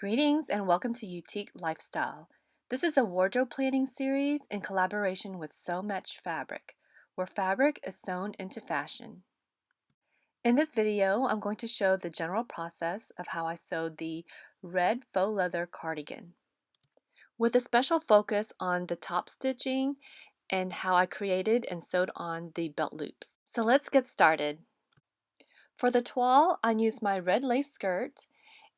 Greetings and welcome to Youtique Lifestyle. This is a wardrobe planning series in collaboration with Sew Match Fabric, where fabric is sewn into fashion. In this video, I'm going to show the general process of how I sewed the red faux leather cardigan, with a special focus on the top stitching and how I created and sewed on the belt loops. So let's get started. For the toile, I used my red lace skirt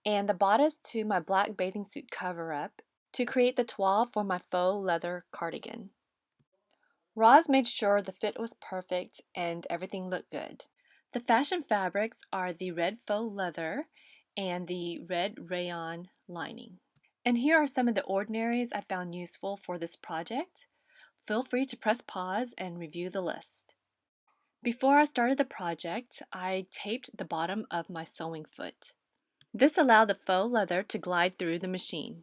and the bodice to my black bathing suit cover-up to create the toile for my faux leather cardigan. Roz made sure the fit was perfect and everything looked good. The fashion fabrics are the red faux leather and the red rayon lining. And here are some of the ordinaries I found useful for this project. Feel free to press pause and review the list. Before I started the project, I taped the bottom of my sewing foot. This allowed the faux leather to glide through the machine.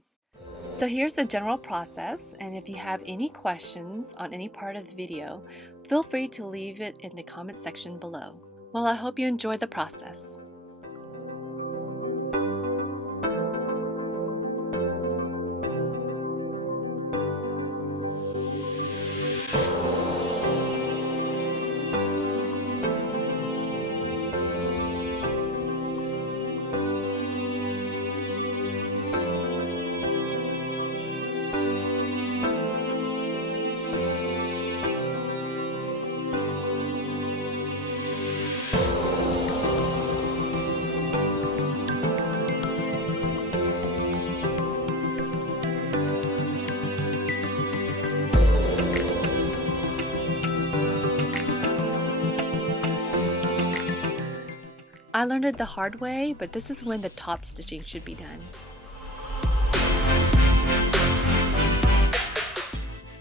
So here's the general process, and if you have any questions on any part of the video, feel free to leave it in the comment section below. Well, I hope you enjoy the process. I learned it the hard way, but this is when the top stitching should be done.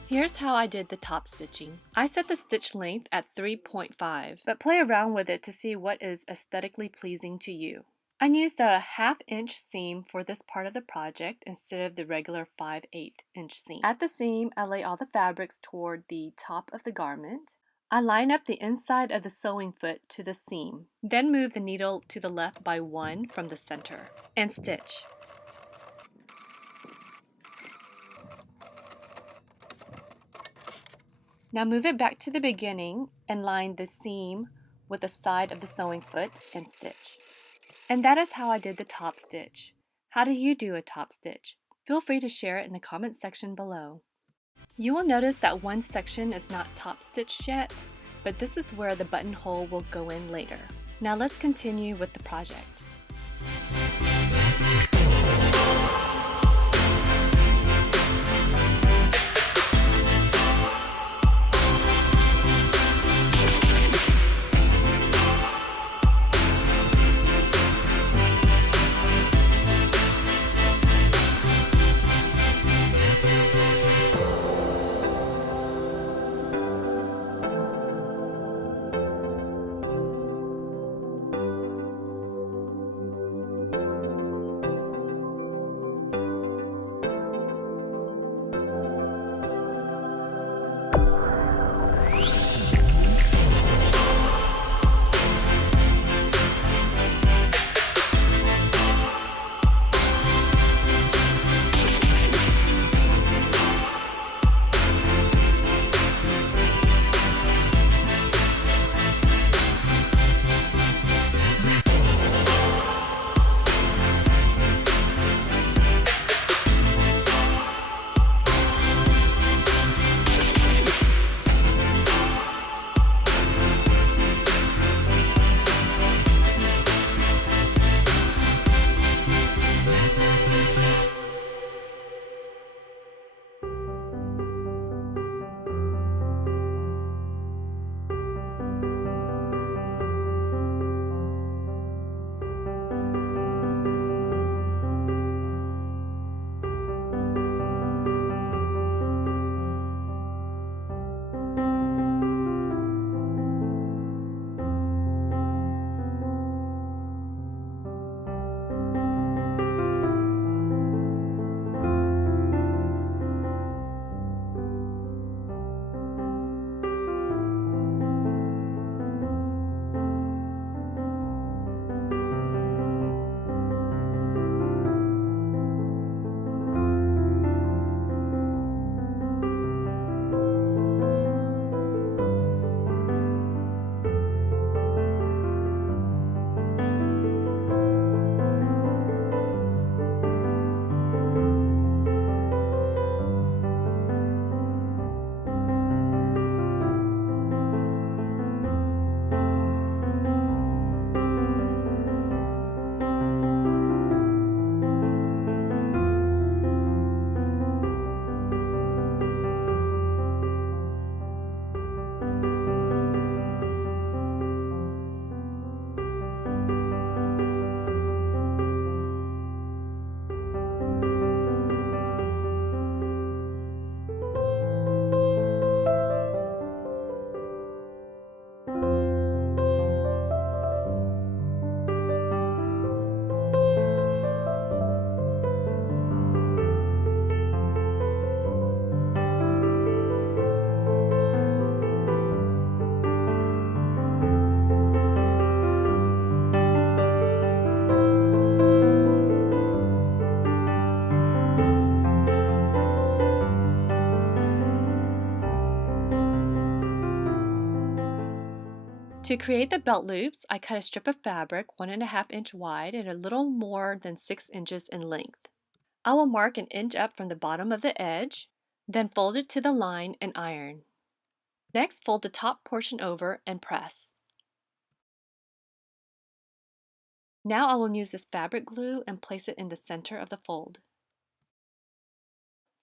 Here's how I did the top stitching. I set the stitch length at 3.5, but play around with it to see what is aesthetically pleasing to you. I used a 1/2 inch seam for this part of the project instead of the regular 5/8 inch seam. At the seam, I lay all the fabrics toward the top of the garment. I line up the inside of the sewing foot to the seam, then move the needle to the left by 1 from the center, and stitch. Now move it back to the beginning and line the seam with the side of the sewing foot and stitch. And that is how I did the top stitch. How do you do a top stitch? Feel free to share it in the comment section below. You will notice that one section is not top stitched yet, but this is where the buttonhole will go in later. Now let's continue with the project. To create the belt loops, I cut a strip of fabric 1.5 inch wide and a little more than 6 inches in length. I will mark an inch up from the bottom of the edge, then fold it to the line and iron. Next, fold the top portion over and press. Now I will use this fabric glue and place it in the center of the fold.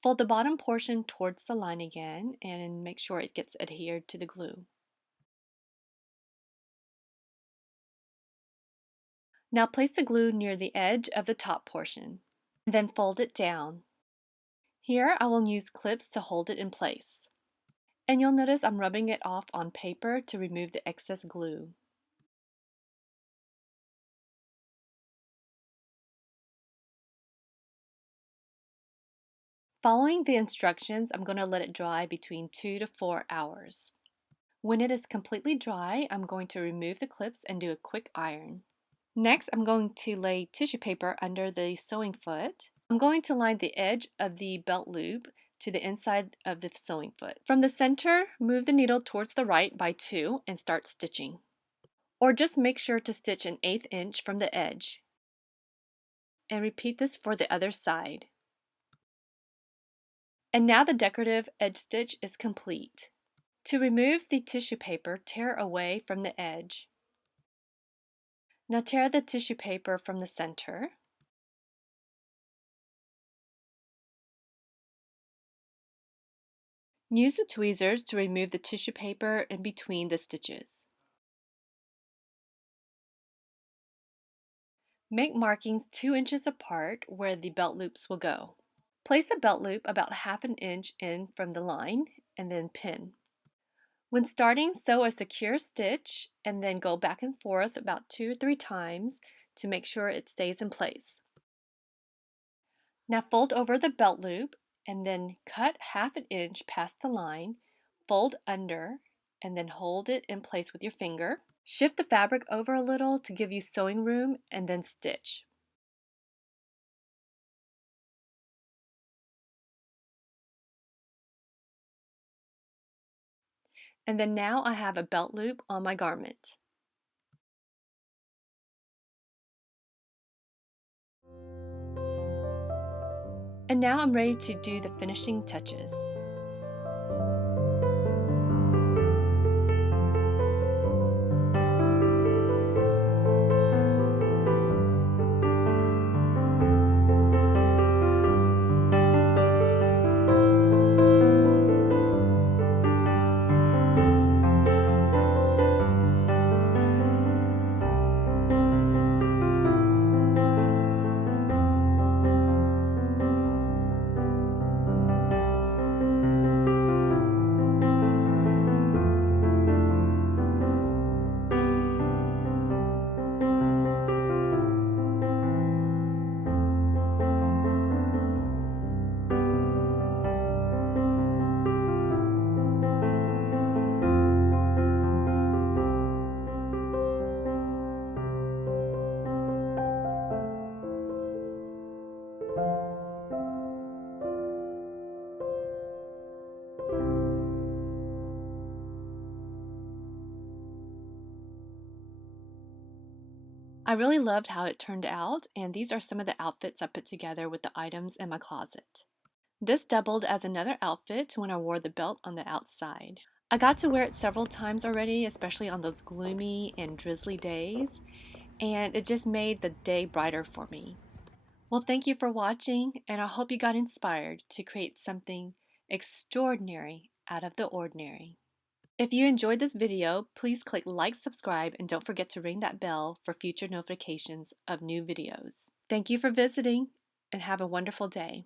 Fold the bottom portion towards the line again and make sure it gets adhered to the glue. Now place the glue near the edge of the top portion, and then fold it down. Here I will use clips to hold it in place. And you'll notice I'm rubbing it off on paper to remove the excess glue. Following the instructions, I'm going to let it dry between 2 to 4 hours. When it is completely dry, I'm going to remove the clips and do a quick iron. Next, I'm going to lay tissue paper under the sewing foot. I'm going to line the edge of the belt loop to the inside of the sewing foot. From the center, move the needle towards the right by 2 and start stitching. Or just make sure to stitch an 1/8 inch from the edge. And repeat this for the other side. And now the decorative edge stitch is complete. To remove the tissue paper, tear away from the edge. Now tear the tissue paper from the center. Use the tweezers to remove the tissue paper in between the stitches. Make markings 2 inches apart where the belt loops will go. Place the belt loop about 1/2 inch in from the line and then pin. When starting, sew a secure stitch and then go back and forth about 2 or 3 times to make sure it stays in place. Now fold over the belt loop and then cut 1/2 inch past the line, fold under, and then hold it in place with your finger. Shift the fabric over a little to give you sewing room and then stitch. And then now I have a belt loop on my garment. And now I'm ready to do the finishing touches. I really loved how it turned out, and these are some of the outfits I put together with the items in my closet. This doubled as another outfit when I wore the belt on the outside. I got to wear it several times already, especially on those gloomy and drizzly days, and it just made the day brighter for me. Well, thank you for watching, and I hope you got inspired to create something extraordinary out of the ordinary. If you enjoyed this video, please click like, subscribe, and don't forget to ring that bell for future notifications of new videos. Thank you for visiting, and have a wonderful day.